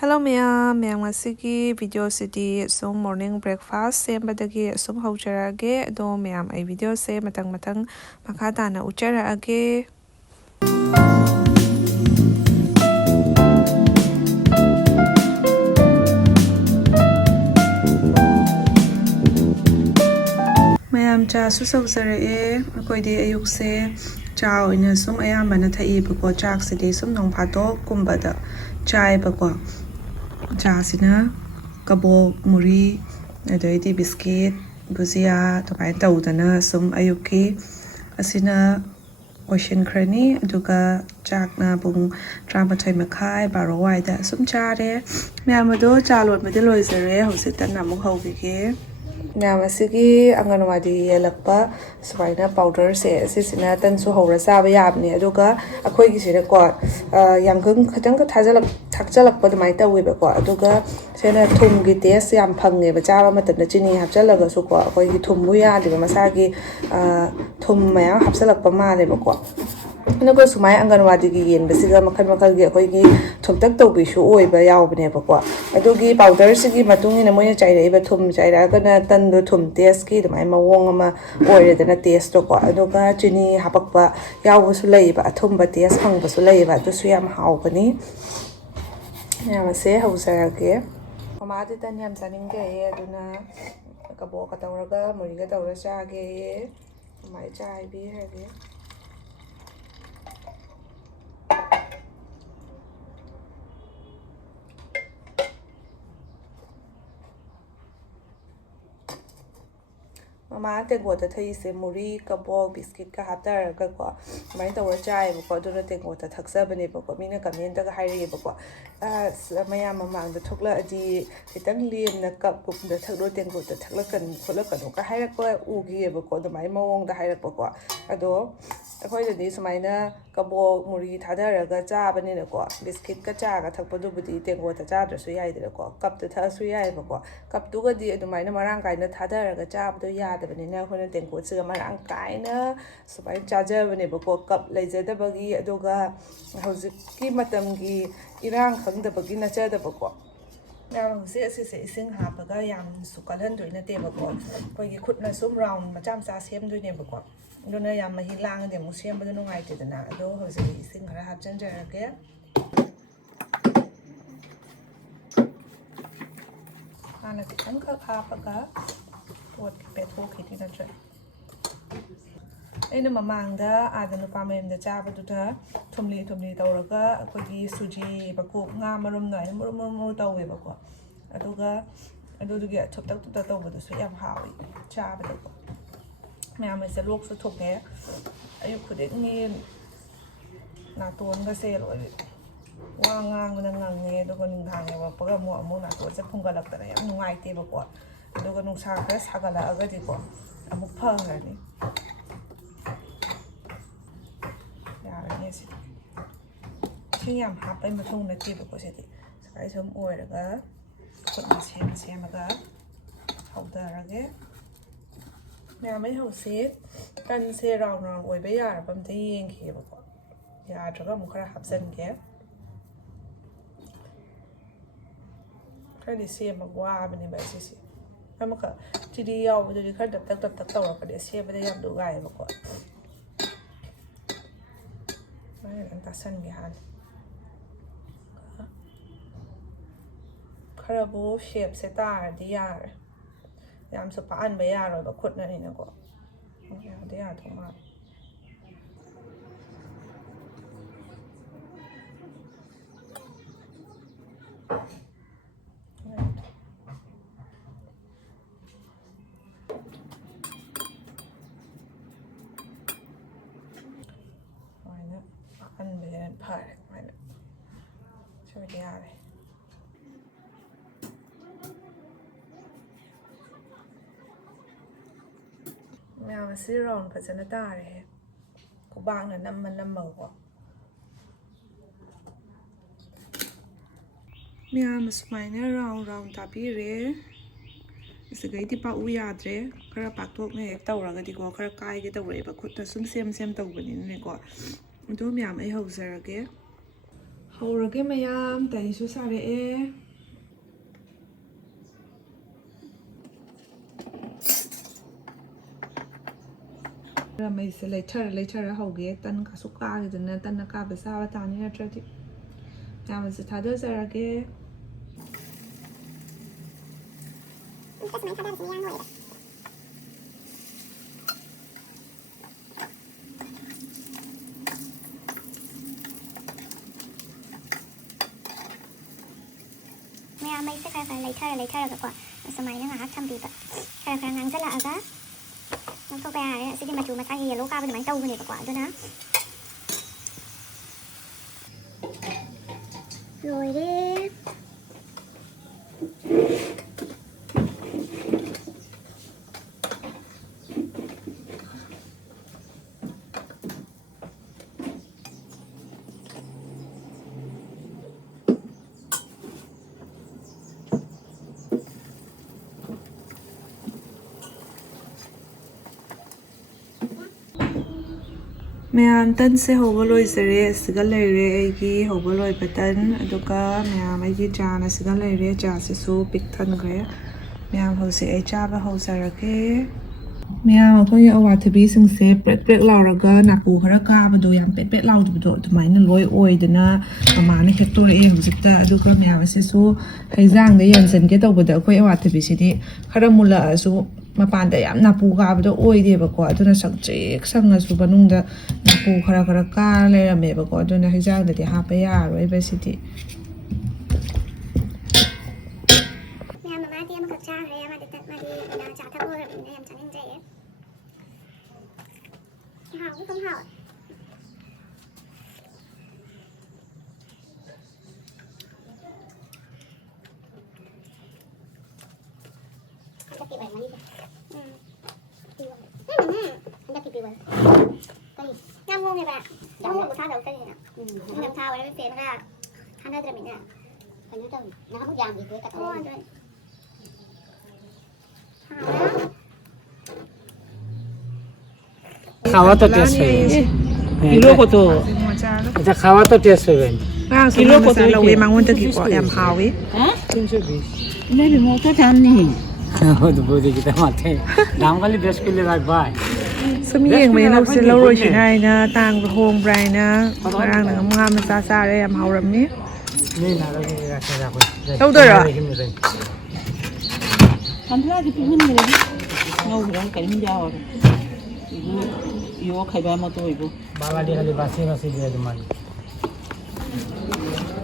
Hello ma'am ngasigi video sidi sum morning breakfast sembadagi sum haujarage ado ma'am ai video se matang makha tana ujarage Ma'am cha su saujarae akoidi ayukse cha oina sum ayambana thaibako chak sidi sum nong phatok kumbada chai bako cha sina kabok muri adaidi biscuit buzia tokai tawdana sum ayuki asina ocean crani aduga chakna bung drama thai makhai baro waida sum chare ma'am ado chalot made loisare hosita namuk hawbige ma'am asigi anganwadi yelakpa subaina powder se asisina tan su hawra saba yabni aduga akhoi gi sire ko yamgung khatang ka thakjalak pa mai taweba ko aduga sena thum gi taste yam phange ba chaba matanda chini hapjalaga su ko akhoi gi thumbu ya de masagi thum maya hapsalak pa male ba ko nago sumai anganwadi gi yen basiga makal gi akhoi gi thumtak tawbi su oiba yawbne ba ko adugi powder sigi matungi na moya chaira iba thum chaira kana tan do thum taste ki mai mawong ama oire dana taste ko aduga chini hapakpa yawu su leiba athumba taste phangba su leiba to su yam hawbani yamase hawsarage mama de tan yam saninge ye aduna kabo ka tawraga muriga tawra chage ye mai chai bi hage mama tengo ta thai se muri kabok biscuit ka hatar ga ko mai tawra chai ba ko duna tengo ta thaksa bane ba ko mina comment da haire ba ko maya mama da thokla adi kitang lem na kap kup da thaklo tengo ta thakla kan khola kan ka haire ko ugi ba ko da mai mawong da haire ba ko ado akhoi da ni sumaina kabok muri thadaraga chabani na ko biscuit ka cha ga thakpa du budi tengo ta cha da su yai da ko kap ta tha su yai ba ko kap tu ga di adu mai na marang kai na thadaraga chab do ya bnina khona tenko chiga marang kaina subai chajabane bako kap leijadabagi aduga hojiki matamgi irang khangdabagi nachadabako yang se ising hapaga yam sukalan doina tebako koigi khutna sum round macham cha sem doine bako dona yam mahi lang de mu sem badu ngai tedana ado hojiki ising hara hapchan jarage ana kitang ka hapaga what petrol kiti na try aina mamangda adanu pamem da chaba du tha thumli tawraga akogi suji bako nga marum na murum tawe bako aduga adugi thoptak tu taw badu su yam hawi chaba da ko ma'am se lok su thoke ayu khude ni na ton ga se lo wa ngang na ngange aduga ning hange wa paga mo amu na to se phungalak ta yam nungai te bako aduga nungsa khara sagala agadi ko amuk phangrani yarani si siyam hapai matung na ti bako sedi sakai som oiraga khutna semaga hawdarage ma'amai hause kan se round oiba yarabam te yengkhi bako yadraga amuk khara hapsange khadi sema wabani ba sisi amaka chidi yaw badu khar dap tak tawra pade se bade yam du gai bako mai an tasan gi hal kharabu shape se tar di yar yam so pa an ba yar ba khutna ni na ko ya de ya thoma ăn phải phải cho đi à này mèo mà xí ròn phải cho nó ta này của bạn là năm màu quá mèo mà smile nó round tapi re Isagai di pa uyadre kara paktok ne tau raga di ko kara kai ge tau re ba khut na sum sem tau bani ne ko do myam ai hau zarage ꯍꯧꯔꯒꯦ ꯃꯌꯥꯝ ꯇꯩꯁꯨ ꯁꯥꯔꯛꯑꯦ ꯃꯩꯁꯦ ꯂꯩꯊꯔ ꯍꯧꯒꯦ ꯇꯟ ꯀꯥꯁꯨ ꯀꯥꯈꯤꯗꯅ ꯇꯟꯅ ꯀꯥꯕ ꯆꯥꯕ ꯇꯥꯅꯤ ꯅꯠꯇ꯭ꯔꯗꯤ ꯃꯌꯥꯝꯁꯦ ꯊꯥꯗꯖꯔꯒꯦ ꯃꯌꯥꯝ ꯃꯩꯁꯦ ꯈꯔ ꯂꯩꯊꯔꯒꯀꯣ ꯁꯨꯃꯥꯏꯅ ꯉꯥꯏꯍꯥꯛ ꯊꯝꯕꯤꯕ ꯈꯔ ꯉꯥꯡꯁꯤꯜꯂꯛꯑꯒ ꯂꯧꯊꯣꯛꯄ ꯌꯥꯔꯦ ꯑꯁꯤꯗꯤ ꯃꯆꯨ ꯃꯁꯥꯒꯤ ꯌꯦꯜꯂꯣ ꯀꯥꯕ ꯑꯗꯨꯃꯥꯏꯅ ꯇꯧꯕꯅꯦꯕꯀꯣ ꯑꯗꯨꯅ ꯂꯣꯏꯔꯦ ꯃꯌꯥꯝ ꯇꯟꯁꯦ ꯍꯧꯕ ꯂꯣꯏꯖꯔꯦ ꯑꯁꯤꯒ ꯂꯩꯔꯦ ꯑꯩꯒꯤ ꯍꯧꯕ ꯂꯣꯏꯕ ꯇꯟ ꯑꯗꯨꯒ ꯃꯌꯥꯝ ꯑꯩꯒꯤ ꯆꯥꯅ ꯑꯁꯤꯒ ꯂꯩꯔꯦ ꯆꯥꯁꯤꯁꯨ ꯄꯤꯛ ꯊꯟꯈ꯭ꯔꯦ ꯃꯌꯥꯝ ꯍꯧꯖꯤꯛ ꯑꯩ ꯆꯥꯕ ꯍꯧꯖꯔꯒꯦ ꯃꯌꯥꯝ ꯑꯩꯈꯣꯏꯒꯤ ꯑꯋꯥꯊꯕꯤꯁꯤꯡꯁꯦ ꯄ꯭ꯔꯦꯛ ꯂꯥꯎꯔꯒ ꯅꯥꯄꯨ ꯈꯔ ꯀꯥꯕꯗꯣ ꯌꯥꯝ ꯄꯦꯠ ꯂꯥꯎꯗꯕꯗꯣ ꯑꯗꯨꯃꯥꯏꯅ ꯂꯣꯏ ꯑꯣꯏꯗꯅ ꯃꯃꯥꯅ ꯍꯦꯛꯇꯣꯔꯛꯑꯦ ꯍꯧꯖꯤꯛꯇ ꯑꯗꯨꯒ ꯃꯌꯥꯝ ꯑꯁꯤꯁꯨ ꯍꯩꯖꯥꯡꯗ ꯌꯥꯟꯁꯤꯟꯒꯦ ꯇꯧꯕꯗ ꯑꯩꯈꯣꯏ ꯑꯋꯥꯊꯕꯤꯁꯤꯗꯤ ꯈꯔ ꯃꯨꯜꯂꯛꯑꯁꯨ ꯃꯄꯥꯟꯗ ꯌꯥꯝ ꯅꯥꯄꯨ ꯀꯥꯕꯗꯣ ꯑꯣꯏꯗꯦꯕꯀꯣ ꯑꯗꯨꯅ ꯁꯪꯇ꯭ꯔꯤꯛ ꯁꯪꯉꯁꯨ ꯃꯅꯨꯡꯗ ꯅꯥꯄꯨ ꯈꯔ ꯀꯥꯔ ꯂꯩꯔꯝꯃꯦꯕꯀꯣ ꯑꯗꯨꯅ ꯍꯩꯖꯥꯡꯗꯗꯤ ꯍꯥꯞꯄ ꯌꯥꯔꯔꯣꯏꯕ ꯁꯤꯗꯤ ꯃꯌꯥꯝ ꯃꯃꯥꯗꯤ ꯑꯃꯈꯛ ꯆꯥꯈ꯭ꯔꯦ ꯃꯥꯗꯤ ꯆꯥ ꯊꯛꯄ ꯑꯣꯏꯔꯕꯅꯤꯅ ꯌꯥꯝ ꯆꯥꯅꯤꯡꯖꯩꯌꯦ ꯍꯥꯎꯕ ꯁꯨꯝ ꯍꯥꯎꯋꯦ ꯍꯟꯗꯛꯀꯤ ꯄꯤꯕ ꯀꯔꯤ ꯌꯥꯝ ꯍꯣꯡꯉꯦꯕ ꯌꯥꯝ ꯍꯣꯡꯕ ꯊꯥꯗꯕ ꯀꯔꯤꯅ ꯌꯥꯝ ꯊꯥ ꯑꯣꯏꯔꯒ ꯆꯦꯅꯒ ꯊꯥꯅꯗ꯭ꯔꯃꯤꯅ ꯀꯩꯅꯣ ꯇꯧꯋꯤ ꯅꯍꯥꯟꯃꯨꯛ ꯌꯥꯝꯈꯤꯗꯦ ꯀꯠꯊꯣꯛ ꯑꯗꯨꯅꯤ খাওয়া তো টেস্ট হবে কিলো কত আচ্ছা খাওয়া তো টেস্ট হবে কিলো কত লꯧꯋꯦ ꯃꯉꯣꯟꯗꯒꯤꯀꯣ ꯌꯥꯝ ꯍꯥꯎꯋꯤ 320 নেবি মতো জাননি বৌদি কিটা মাঠে দাম খালি বেশ করলে রাখবাই ꯁꯨꯝ ꯌꯦꯡꯕꯅꯤ ꯂꯧꯁꯦ ꯂꯧꯔꯣꯏꯁꯤꯅ ꯑꯩꯅ ꯇꯥꯡꯕ ꯍꯣꯡꯕ꯭ꯔꯥ ꯍꯥꯏꯅ ꯉꯔꯥꯡꯅ ꯉꯥ ꯃꯆꯥ ꯆꯥꯔꯦ ꯌꯥꯝ ꯍꯥꯎꯔꯝꯅꯤ ꯂꯧꯗꯣꯏꯔꯣ 간단하게 굽는 거래. 나오기랑 그냥 자와. 이거 খাইবা মতো হইব বাঙালি খালি বাসি বাসি দিয়ে তোমার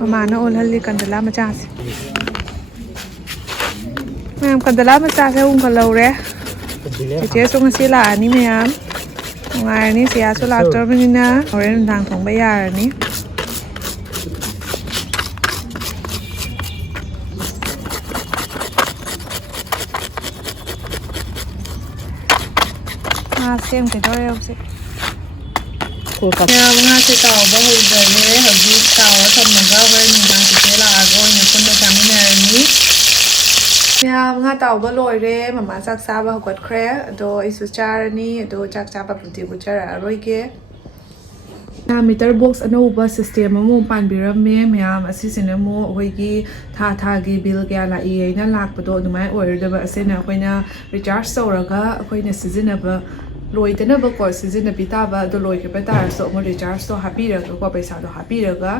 ꯃꯃꯥꯅ ꯑꯣꯜꯍꯜꯂꯤ ꯀꯟꯗꯂꯥ ꯃꯆꯥꯁꯦ ꯃꯌꯥꯝ ꯀꯟꯗꯂꯥ ꯃꯆꯥꯁꯦ ꯎꯡꯈꯠꯍꯧꯔꯦ ꯆꯦꯆꯦꯁꯨ ꯉꯁꯤ ꯂꯥꯛꯑꯅꯤ ꯃꯌꯥꯝ ꯅꯨꯡꯉꯥꯏꯔꯅꯤ ꯁꯤꯌꯥꯁꯨ ꯂꯥꯛꯇ꯭ꯔꯕꯅꯤꯅ ꯍꯣꯔꯦꯟ ꯅꯨꯡꯗꯥꯡ ꯊꯣꯡꯕ ꯌꯥꯔꯅꯤ ꯉꯥ ꯁꯦꯝꯒꯗꯧꯔꯦ ꯍꯧꯖꯤꯛ ꯃꯌꯥꯝ ꯉꯥꯁꯦ ꯇꯥꯎꯕ ꯍꯧꯖꯔꯦ ꯍꯧꯖꯤꯛ ꯇꯥꯎꯔ ꯊꯝꯃꯒ ꯍꯣꯔꯦꯟ ꯅꯨꯡꯗꯥꯡ ꯆꯦꯆꯦ ꯂꯥꯛꯑꯒ ꯑꯣꯏꯅ ꯄꯨꯟꯅ ꯆꯥꯃꯤꯟꯅꯔꯅꯤ ꯃꯌꯥꯝ ꯉꯥ ꯇꯥꯎꯕ ꯂꯣꯏꯔꯦ ꯃꯃꯥ ꯆꯥꯛ ꯆꯥꯕ ꯍꯧꯒꯠꯈ꯭ꯔꯦ ꯑꯗꯣ ꯑꯩꯁꯨ ꯆꯥꯔꯅꯤ ꯑꯗꯣ ꯆꯥꯛ ꯆꯥꯕꯕꯨꯗꯤ ꯎꯠꯆꯔꯛꯑꯔꯣꯏꯒꯦ ꯃꯤꯇꯔ ꯕꯣꯛꯁ ꯑꯅꯧꯕ ꯁꯤꯁꯇꯦꯝ ꯑꯃꯨꯛ ꯄꯥꯟꯕꯤꯔꯝꯃꯦ ꯃꯌꯥꯝ ꯑꯁꯤꯁꯤꯅ ꯑꯃꯨꯛ ꯑꯩꯈꯣꯏꯒꯤ ꯊꯥꯒꯤ ꯕꯤꯜ ꯀꯌꯥ ꯂꯥꯛꯏ ꯍꯥꯏꯅ ꯂꯥꯛꯄꯗꯣ ꯑꯗꯨꯃꯥꯏꯅ ꯑꯣꯏꯔꯣꯏꯗꯕ ꯑꯁꯤꯅ ꯑꯩꯈꯣꯏꯅ ꯔꯤꯆꯥꯔꯖ ꯇꯧꯔꯒ ꯑꯩꯈꯣꯏꯅ ꯁꯤꯖꯤꯟꯅꯕ ꯂꯣꯏꯗꯅꯕꯀꯣ ꯁꯤꯖꯤꯟꯅꯕꯤ ꯇꯥꯕ ꯑꯗꯣ ꯂꯣꯏꯈꯤꯕ ꯇꯥꯔꯁꯨ ꯑꯃꯨꯛ ꯔꯤꯆꯥꯔꯖꯇꯣ ꯍꯥꯞꯄꯤꯔꯒꯀꯣ ꯄꯩꯁꯥꯗꯣ ꯍꯥꯞꯄꯤꯔꯒ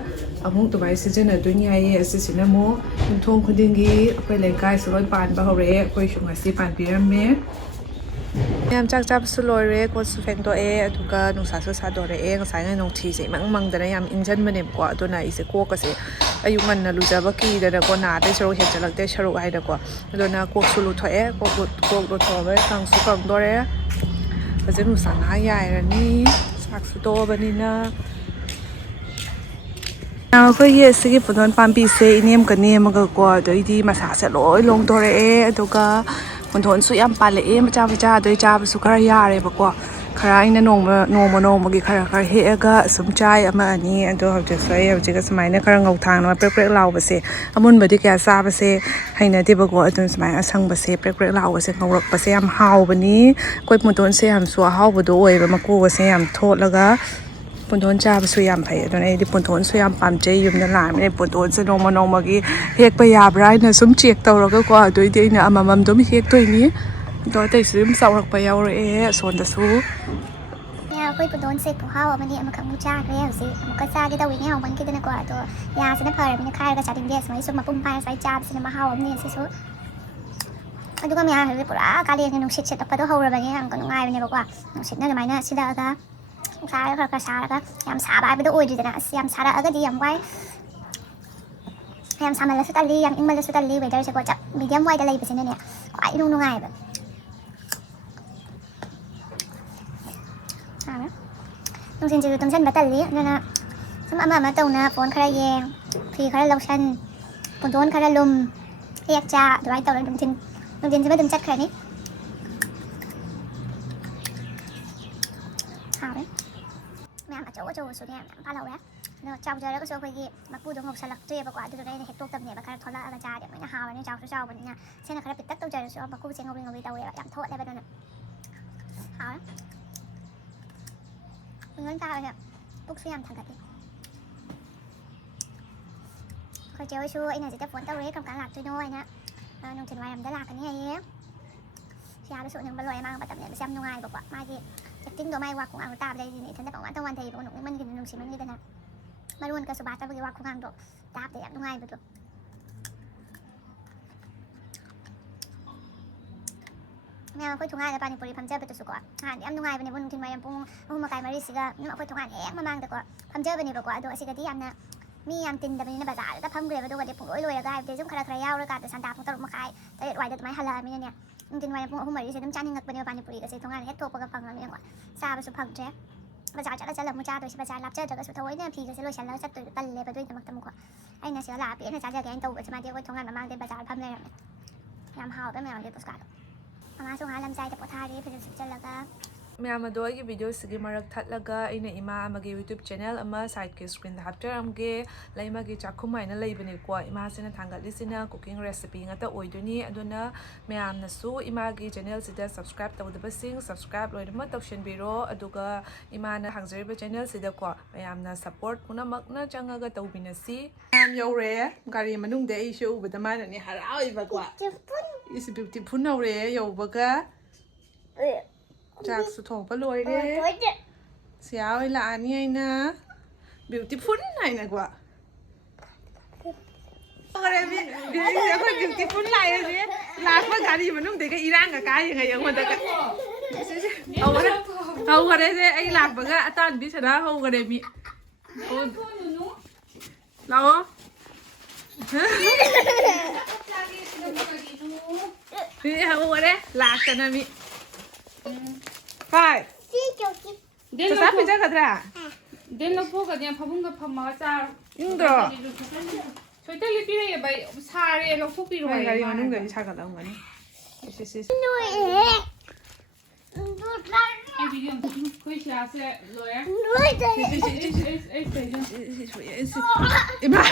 ꯑꯃꯨꯛ ꯑꯗꯨꯃꯥꯏꯅ ꯁꯤꯖꯤꯟꯅꯗꯣꯏꯅꯤ ꯍꯥꯏꯌꯦ ꯑꯁꯤꯁꯤꯅ ꯑꯃꯨꯛ ꯌꯨꯝꯊꯣꯡ ꯈꯨꯗꯤꯡꯒꯤ ꯑꯩꯈꯣꯏ ꯂꯩꯀꯥꯏꯁꯨ ꯂꯣꯏ ꯄꯥꯟꯕ ꯍꯧꯔꯛꯑꯦ ꯑꯩꯈꯣꯏꯁꯨ ꯉꯁꯤ ꯄꯥꯟꯕꯤꯔꯝꯃꯦ ꯃꯌꯥꯝ ꯆꯥꯛ ꯆꯥꯕꯁꯨ ꯂꯣꯏꯔꯦ ꯀꯣꯠꯁꯨ ꯐꯦꯡꯗꯣꯛꯑꯦ ꯑꯗꯨꯒ ꯅꯨꯡꯁꯥꯁꯨ ꯁꯥꯗꯣꯔꯛꯑꯦ ꯉꯁꯥꯏꯅ ꯅꯨꯡꯊꯤꯁꯦ ꯏꯃꯪ ꯃꯪꯗꯅ ꯌꯥꯝ ꯏꯪꯖꯟꯕꯅꯦꯕꯀꯣ ꯑꯗꯨꯅ ꯑꯩꯁꯦ ꯀꯣꯛꯀꯁꯦ ꯑꯌꯨꯛ ꯉꯟꯅ ꯂꯨꯖꯕ ꯀꯤꯗꯅꯀꯣ ꯅꯥꯗꯩ ꯁꯔꯨꯛ ꯍꯦꯟꯖꯜꯂꯛꯇꯩ ꯁꯔꯨꯛ ꯍꯥꯏꯅꯀꯣ ꯑꯗꯨꯅ ꯀꯣꯛꯁꯨ ꯂꯨꯊꯣꯛꯑꯦ ꯀꯣꯛ ꯂꯨꯊꯣꯛꯑꯒ ꯀꯪꯁꯨ ꯀꯪꯗꯣꯔꯦ ꯍꯧꯖꯤꯛ ꯅꯨꯡꯁꯥ ꯉꯥꯏꯍꯥꯛ ꯌꯥꯏꯔꯅꯤ ꯆꯥꯛꯁꯨ ꯇꯣꯛꯑꯕꯅꯤꯅ ꯑꯩꯈꯣꯏꯒꯤ ꯑꯁꯤꯒꯤ ꯄꯨꯡꯗꯣꯟ ꯄꯥꯝꯕꯤꯁꯦ ꯏꯅꯦꯝꯀ ꯅꯦꯝꯃꯒꯀꯣ ꯑꯗꯩꯗꯤ ꯃꯁꯥꯁꯦ ꯂꯣꯏ ꯂꯣꯡꯊꯣꯔꯛꯑꯦ ꯑꯗꯨꯒ ꯄꯨꯡꯗꯣꯟꯁꯨ ꯌꯥꯝ ꯄꯥꯜꯂꯛꯑꯦ ꯃꯆꯥ ꯑꯗꯩ ꯆꯥꯕꯁꯨ ꯈꯔ ꯌꯥꯔꯦꯕꯀꯣ ꯈꯔ ꯑꯩꯅ ꯅꯣꯡꯃꯒꯤ ꯈꯔ ꯍꯦꯛꯑꯒ ꯑꯁꯨꯝ ꯆꯥꯏ ꯑꯃ ꯑꯅꯤ ꯑꯗꯣ ꯍꯧꯖꯤꯛꯁꯨ ꯑꯩ ꯍꯧꯖꯤꯛ ꯁꯨꯃꯥꯏꯅ ꯈꯔ ꯉꯧꯊꯥꯡꯅ ꯄ꯭ꯔꯦꯛ ꯂꯥꯎꯕꯁꯦ ꯑꯃꯨꯟꯕꯗꯤꯀꯌా ꯆꯥꯕꯁꯦ ꯍꯩꯅꯗꯦꯕꯀꯣ ꯑꯗꯨꯅ ꯁꯨꯃꯥꯏꯅ ꯑꯁꯪꯕꯁꯦ ꯄ꯭ꯔꯦꯛ ꯂꯥꯎꯕꯁꯦ ꯉꯧꯔꯛꯄꯁꯦ ꯌꯥꯝ ꯍꯥꯎꯕꯅꯤ ꯑꯩꯈꯣꯏ ꯄꯨꯡꯗꯣꯟꯁꯦ ꯌꯥꯝꯁꯨ ꯑꯍꯥꯎꯕꯗꯣ ꯑꯣꯏꯌꯦꯕ ꯃꯀꯨꯒꯁꯦ ꯌꯥꯝ ꯊꯣꯠꯂꯒ ปนโทนꯆꯥꯕꯁꯨ ꯌꯥꯝ ꯐꯩ ꯑꯗꯨꯅ ꯑꯩꯗꯤปนโทนꯁꯨ ꯌꯥꯝ ꯄꯥꯝꯖꯩ ꯌꯨꯝꯗ ꯂꯥꯛꯑꯕꯅꯤꯅปนโทนꯁꯦ ꯅꯣꯡꯃꯒꯤ ꯍꯦꯛꯄ ꯌꯥꯕ꯭ꯔꯥ ꯍꯥꯏꯅ ꯁꯨꯝ ꯆꯦꯛ ꯇꯧꯔꯒꯀꯣ ꯑꯗꯨꯏꯗꯤ ꯑꯩꯅ ꯑꯃꯃꯝ ꯑꯗꯨꯝ ꯍꯦꯛꯇꯣꯏꯅꯤ ꯑꯗꯣ ꯑꯇꯩꯁꯨ ꯑꯗꯨꯝ ꯆꯥꯎꯔꯛꯄ ꯌꯥꯎꯔꯛꯑꯦ ꯑꯁꯣꯟꯗꯁꯨ ꯑꯩꯈꯣꯏ ꯄꯨꯇꯣꯟꯁꯦ ꯈꯨꯍꯥꯎ ꯑꯃꯅꯤ ꯑꯃꯈꯛꯃꯨꯛ ꯆꯥꯈ꯭ꯔꯦ ꯍꯧꯖꯤꯛ ꯑꯃꯨꯛꯀ ꯆꯥꯒꯦ ꯇꯧꯔꯤꯅꯦ ꯍꯥꯎꯃꯟꯈꯤꯗꯅꯀꯣ ꯑꯗꯣ ꯌꯥꯁꯤꯅ ꯐꯔꯕꯅꯤꯅ ꯈꯥꯏꯔꯒ ꯆꯥꯅꯤꯡꯗꯦ ꯁꯨꯃꯥꯏꯅ ꯁꯨꯝ ꯃꯄꯨꯡ ꯐꯥꯅ ꯁꯨꯃꯥꯏꯅ ꯆꯥꯕꯁꯤꯅ ꯃꯍꯥꯎ ꯑꯃꯅꯤ ꯑꯁꯤꯁꯨ ꯑꯗꯨꯒ ꯃꯌꯥꯝꯁꯦ ꯄꯨꯔꯥ ꯀꯥꯂꯦꯟꯒꯤ ꯅꯨꯡꯁꯤꯠ ꯁꯤꯠꯂꯛꯄꯗꯣ ꯍꯧꯔꯕꯅꯤ ꯌꯥꯝ ꯅꯨꯡꯉꯥꯏꯕꯅꯦꯕꯀꯣ ꯅꯨꯡꯁꯤꯠꯅ ꯑꯗꯨꯃꯥꯏꯅ ꯁꯤꯜꯂꯛꯑꯒ ꯅꯨꯡꯁꯥꯗ ꯈꯔ ꯁꯥꯔꯒ ꯌꯥꯝ ꯁꯥꯕ ꯍꯥꯏꯕꯗꯣ ꯑꯣꯏꯗ꯭ꯔꯤꯗꯅ ꯑꯁ ꯌꯥꯝ ꯁꯥꯔꯛꯑꯒꯗꯤ ꯌꯥꯝ ꯋꯥꯏ ꯌꯥꯝ ꯁꯥꯃꯜꯂꯁꯨ ꯇꯜꯂꯤ ꯌꯥꯝ ꯏꯪꯃꯜꯂꯁꯨ ꯇꯜꯂꯤ ꯋꯦꯗꯔꯁꯦꯀꯣ ꯆꯞ ꯃꯤꯗꯤꯌꯝ ꯋꯥꯏꯗ ꯂꯩꯕꯁꯤꯅꯅꯦ ꯈ꯭ꯋꯥꯏ ꯅꯨꯡꯉꯥꯏꯑꯕ ꯅꯨꯡꯊꯤꯟꯁꯤꯁꯨ ꯇꯨꯝꯁꯟꯕ ꯇꯜꯂꯤ ꯑꯗꯨꯅ ꯁꯨꯝ ꯑꯃ ꯇꯧꯅ ꯐꯣꯟ ꯈꯔ ꯌꯦꯡ ꯐꯤ ꯈꯔ ꯂꯧꯁꯟ ꯄꯨꯡꯇꯣꯟ ꯈꯔ ꯂꯨꯝ ꯍꯦꯛ ꯆꯥ ꯑꯗꯨꯃꯥꯏꯅ ꯇꯧꯔ ꯅꯨꯡꯊꯤꯟꯁꯤꯃ ꯑꯗꯨꯝ ꯆꯠꯈ꯭ꯔꯅꯤ ꯍꯥꯎꯔꯦ ꯃꯌꯥꯝ ꯑꯆꯧꯕꯁꯨꯅꯦ ꯌꯥꯝ ꯄꯥꯜꯍꯧꯔꯦ ꯑꯗꯣ ꯆꯥꯎꯖꯔꯒꯁꯨ ꯑꯩꯈꯣꯏꯒꯤ ꯃꯀꯨꯗꯣ ꯉꯧꯁꯜꯂꯛꯇ꯭ꯔꯦꯕꯀꯣ ꯑꯗꯨꯗꯨꯅ ꯑꯩꯅ ꯍꯦꯛꯇꯣꯛꯇꯕꯅꯦꯕ ꯈꯔ ꯊꯣꯛꯂꯛꯑꯒ ꯆꯥꯔꯗꯤ ꯃꯣꯏꯅ ꯍꯥꯎꯔꯅꯤ ꯆꯥꯎꯁꯨ ꯆꯥꯎꯕꯅꯤꯅ ꯁꯦꯅ ꯈꯔ ꯄꯤꯛꯇꯛ ꯇꯧꯖꯔꯁꯨ ꯃꯀꯨꯁꯦ ꯉꯧꯔꯤ ꯇꯧꯋꯦꯕ ꯌꯥꯝ ꯊꯣꯠꯂꯦꯕ ꯑꯗꯨꯅ ꯍꯥꯎꯔꯦ ꯄꯨꯡꯗꯣꯟ ꯆꯥꯕꯁꯦ ꯄꯨꯛꯁꯨ ꯌꯥꯝ ꯊꯥꯒꯠꯂꯤ ꯑꯩꯈꯣꯏ ꯆꯦ ꯍꯣꯏꯁꯨ ꯑꯩꯅ ꯍꯧꯖꯤꯛꯇ ꯐꯣꯟ ꯇꯧꯔꯦ ꯀꯔꯝ ꯀꯥꯟ ꯂꯥꯛꯇꯣꯏꯅꯣ ꯑꯩꯅ ꯅꯨꯡꯊꯤꯜ ꯋꯥꯏꯔꯝꯗ ꯂꯥꯛꯀꯅꯤ ꯍꯥꯏꯌꯦ ꯁꯤꯌꯥꯗꯁꯨ ꯎꯅꯤꯡꯕ ꯂꯣꯏꯔꯦ ꯃꯥꯒ ꯃꯇꯝ ꯂꯦꯟꯕꯁꯦ ꯌꯥꯝ ꯅꯨꯡꯉꯥꯏꯕꯀꯣ ꯃꯥꯒꯤ ꯑꯦꯛꯇꯤꯡꯗꯣ ꯃꯥꯒꯤ ꯋꯥ ꯈꯨꯉꯥꯡꯗꯣ ꯇꯥꯕꯗ ꯑꯩꯗꯤꯅꯦ ꯏꯊꯟꯇ ꯄꯪꯋꯥꯟ ꯊꯩꯕ ꯅꯣꯛꯅꯤꯡꯃꯟꯈꯤꯗꯅ ꯅꯨꯡꯁꯤꯃꯟꯈꯤꯗꯅ ꯃꯔꯣꯟꯒ ꯁꯨꯕꯥꯁꯇꯕꯒꯤ ꯋꯥ ꯈꯨꯉꯥꯡꯗꯣ ꯇꯥꯕꯗ ꯌꯥꯝ ꯅꯨꯡꯉꯥꯏꯕꯗꯣ ꯃꯌꯥꯝ ꯑꯩꯈꯣꯏ ꯊꯣꯡꯒꯥꯟꯗ ꯄꯥꯅꯤꯄꯨꯔꯤ ꯐꯝꯖꯕꯗꯨꯁꯨꯀꯣ ꯅꯍꯥꯟꯗꯤ ꯌꯥꯝ ꯅꯨꯡꯉꯥꯏꯕꯅꯦꯕ ꯅꯨꯡꯊꯤꯜ ꯋꯥꯏꯔꯝ ꯄꯨꯡ 3:30-4ꯁꯤꯒ ꯑꯩꯈꯣꯏ ꯊꯣꯡꯒꯥꯟ ꯍꯦꯛ ꯃꯃꯥꯡꯗꯀꯣ ꯐꯝꯖꯕꯅꯦꯕꯀꯣ ꯑꯗꯣ ꯑꯁꯤꯗꯗꯤ ꯌꯥꯝꯅ ꯃꯤ ꯌꯥꯝ ꯇꯤꯟꯗꯕꯅꯤꯅ ꯕꯖꯥꯔꯗ ꯐꯝꯈ꯭ꯔꯦꯕ ꯑꯗꯨꯒꯗꯤ ꯄꯨꯡꯂꯣꯏ ꯂꯣꯏꯔꯒ ꯍꯥꯏꯕꯗꯤ ꯁꯨꯝ ꯈꯔ ꯌꯥꯎꯔꯀꯥꯟꯗ ꯁꯟꯗꯥ ꯄꯨꯡ 6:30-7 ꯋꯥꯏꯗ ꯑꯗꯨꯃꯥꯏꯅ ꯍꯜꯂꯛꯑꯃꯤꯅꯅꯦ ꯅꯨꯡꯊꯤꯜ ꯋꯥꯏꯔꯝ ꯄꯨꯡ 3-4ꯁꯦ ꯑꯗꯨꯝ ꯆꯥꯅꯤꯡꯉꯛꯄꯅꯦꯕ ꯄꯥꯅꯤꯄꯨꯔꯤꯒꯁꯦ ꯊꯣꯡꯒꯥꯟ ꯍꯦꯛ ꯊꯣꯛꯄꯒ ꯐꯪꯉꯕꯅꯤꯅꯀꯣ ꯆꯥꯕꯁꯨ ꯐꯪꯗ꯭ꯔꯦ ꯕꯖꯥꯔ ꯆꯠꯂ ꯑꯃꯨꯛ ꯆꯥꯗꯣꯏꯁꯦ ꯕꯖꯥꯔ ꯂꯥꯞꯆꯗ꯭ꯔꯒꯁꯨ ꯊꯑꯣꯏꯅ ꯐꯤꯒꯁꯦ ꯂꯣꯏꯁꯤꯜꯂꯒ ꯆꯠꯇꯣꯏꯗꯣ ꯇꯜꯂꯦꯕ ꯑꯗꯨꯒꯤꯗꯃꯛꯇ ꯑꯃꯨꯛꯀꯣ ꯑꯩꯅ ꯁꯤꯗ ꯂꯥꯛꯑ ꯄꯦꯟꯅ ꯆꯥꯖꯒꯦ ꯍꯥꯏꯅ ꯇꯧꯕꯁꯦ ꯃꯥꯗꯤ ꯑꯩꯈꯣꯏ ꯊꯣꯡꯒꯥꯟ ꯃꯃꯥꯡꯗ ꯕꯖꯥꯔ ꯐꯝ ꯂꯩꯔꯝꯃꯦ ꯌꯥꯝ ꯍꯥꯎꯕ ꯃꯌꯥꯝꯁꯦ ꯄꯨꯁꯀꯥꯗꯣ ꯃꯃꯥꯁꯨ ꯉꯥꯏꯍꯥꯛ ꯂꯝꯖꯥꯏꯗ ꯄꯣꯊꯥꯔꯤ ꯐꯤꯖꯨꯞ ꯁꯨꯞꯆꯜꯂꯒ ꯃꯌꯥꯝ ꯑꯗꯣ ꯑꯩꯒꯤ ꯚꯤꯗꯤꯑꯣꯁꯤꯒꯤ ꯃꯔꯛ ꯊꯠꯂꯒ ꯑꯩꯅ ꯏꯃꯥ ꯑꯃꯒꯤ ꯌꯨꯇ꯭ꯌꯨꯕ ꯆꯦꯅꯦꯜ ꯑꯃ ꯁꯥꯏꯠꯀꯤ ꯁ꯭ꯀ꯭ꯔꯤꯟꯗ ꯍꯥꯞꯆꯔꯝꯒꯦ ꯂꯩꯃꯒꯤ ꯆꯥꯛꯈꯨꯝ ꯍꯥꯏꯅ ꯂꯩꯕꯅꯦꯀꯣ ꯏꯃꯥꯁꯤꯅ ꯊꯥꯡꯒꯠꯂꯤꯁꯤꯅ ꯀꯨꯀꯤꯡ ꯔꯦꯁꯤꯄꯤ ꯉꯥꯛꯇ ꯑꯣꯏꯗꯣꯏꯅꯤ ꯑꯗꯨꯅ ꯃꯌꯥꯝꯅꯁꯨ ꯏꯃꯥꯒꯤ ꯆꯦꯅꯦꯜꯁꯤꯗ ꯁꯕꯁꯀ꯭ꯔꯥꯏꯕ ꯇꯧꯗꯕꯁꯤꯡ ꯁꯕꯁꯀ꯭ꯔꯥꯏꯕ ꯂꯣꯏꯅꯃꯛ ꯇꯧꯁꯤꯟꯕꯤꯔꯣ ꯑꯗꯨꯒ ꯏꯃꯥꯅ ꯍꯥꯡꯖꯔꯤꯕ ꯆꯦꯅꯦꯜꯁꯤꯗꯀꯣ ꯃꯌꯥꯝꯅ ꯁꯞꯄꯣꯔꯠ ꯄꯨꯝꯅꯃꯛꯅ ꯆꯪꯉꯒ ꯇꯧꯕꯤꯅꯁꯤ ꯃꯌꯥꯝ ꯌꯧꯔꯛꯑꯦ ꯒꯥꯔꯤ ꯃꯅꯨꯡꯗ ꯑꯩꯁꯨ ꯎꯕꯗ ꯃꯥꯅꯅꯦ ꯍꯔꯥꯎꯏꯕꯀꯣ ꯏꯁ ꯕ꯭ꯌꯨꯇꯤꯐꯨꯜ ꯌꯧꯔꯛꯑꯦ ꯌꯧꯕꯒ ꯆꯥꯛꯁꯨ ꯊꯣꯡꯕ ꯂꯣꯏꯔꯦ ꯁꯤꯌꯥ ꯍꯣꯏ ꯂꯥꯛꯑꯅꯤ ꯑꯩꯅ ꯕ꯭ꯌꯨꯇꯤꯐꯨꯜ ꯍꯥꯏꯅꯀꯣ ꯑꯩꯈꯣꯏ ꯕ꯭ꯌꯨꯇꯤꯐꯨꯜ ꯂꯥꯛꯑꯦꯁꯦ ꯂꯥꯛꯄ ꯒꯥꯔꯤ ꯃꯅꯨꯡꯗꯒ ꯏꯔꯥꯡꯒ ꯀꯥꯔꯤꯉꯩ ꯑꯩꯉꯣꯟꯗꯒ ꯍꯧꯈꯔꯦꯁꯦ ꯑꯩ ꯂꯥꯛꯄꯒ ꯑꯇꯥꯟꯕꯤ ꯁꯅꯥ ꯍꯧꯈꯔꯦ ꯃꯤ ꯂꯥꯛꯑꯣ ꯍꯧꯈꯔꯦ ꯂꯥꯛꯇꯅ ꯃꯤ ꯐꯥꯏ ꯆꯥꯛ ꯄꯤꯖꯒꯗ꯭ꯔꯥ ꯗꯦꯟ ꯂꯧꯊꯣꯛꯑꯒꯗꯤ ꯐꯃꯨꯡꯗ ꯐꯝꯃꯒ ꯆꯥꯔꯣ ꯏꯪꯗ꯭ꯔꯣ ꯁꯣꯏꯇ ꯂꯤꯄꯤꯔꯛꯑꯦꯕ ꯁꯥꯔꯦ ꯂꯧꯊꯣꯛꯄꯤꯔꯣ ꯍꯣꯏ ꯒꯥꯔꯤ ꯃꯅꯨꯡꯗꯗꯤ ꯁꯥꯒꯠꯂꯝꯒꯅꯤ ꯑꯩ ꯚꯤꯗꯤꯑꯣ ꯑꯩꯈꯣꯏ ꯁꯤꯌꯥꯁꯦ ꯂꯣꯏꯔꯦ ꯏꯃꯥ